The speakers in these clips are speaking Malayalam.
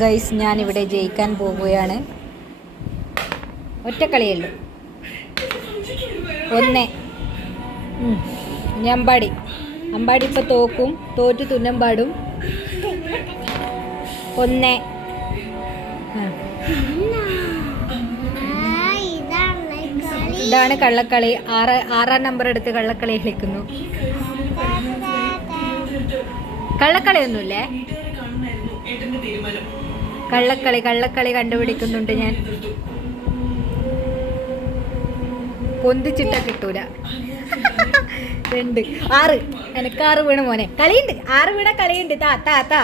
ഗൈസ് ഞാനിവിടെ ജയിക്കാൻ പോവുകയാണ്. ഒറ്റ കളിയല്ലോ. 1 ഞമ്പാടി. അമ്പാടി ഇപ്പോൾ തോക്കും. തോറ്റു തുന്നമ്പാടും. 1 ഇതാണ് കള്ളക്കളി. 6 നമ്പർ എടുത്ത് കള്ളക്കളി കളിക്കുന്നു. കള്ളക്കളിയൊന്നുമില്ലേ? കള്ളക്കളി കണ്ടുപിടിക്കുന്നുണ്ട് ഞാൻ. പൊന്തിച്ചിട്ട കിട്ടൂല. 2 6 എനിക്ക് 6 വീണ് മോനെ. കളിയുണ്ട്, 6 വീണ കളിയുണ്ട്. താ താ താ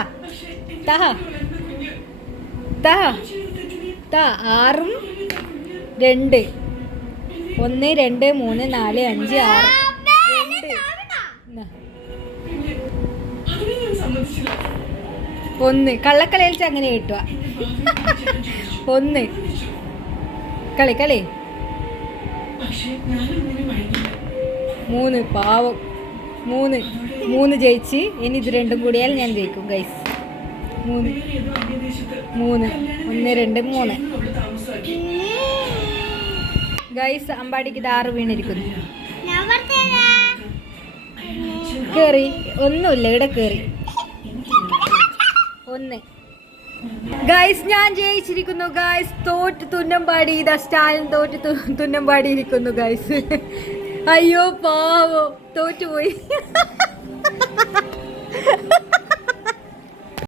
താ താ താ 6ഉം 2 1 2 3 4 5 6 1 കള്ളക്കളി കളിച്ച് അങ്ങനെ കിട്ടുക. 1 കളി 3 പാവം. 3 ജയിച്ച്. ഇനി ഇത് രണ്ടും കൂടിയാൽ ഞാൻ ജയിക്കും ഗൈസ്. 3 1 2 3 ഗൈസ്. അമ്പാടിക്ക് ഇത് 6 വീണിരിക്കുന്നു. കേറി ഒന്നുമില്ല, ഇവിടെ കേറി 1 ഗൈസ്. ഞാൻ ജയിച്ചിരിക്കുന്നു ഗൈസ്. തോറ്റ് തുന്നമ്പാടി. ഇതാ സ്റ്റാലിൻ തോറ്റ് തുന്നമ്പാടി ഇരിക്കുന്നു ഗൈസ്. അയ്യോ പാവോ, തോറ്റുപോയി.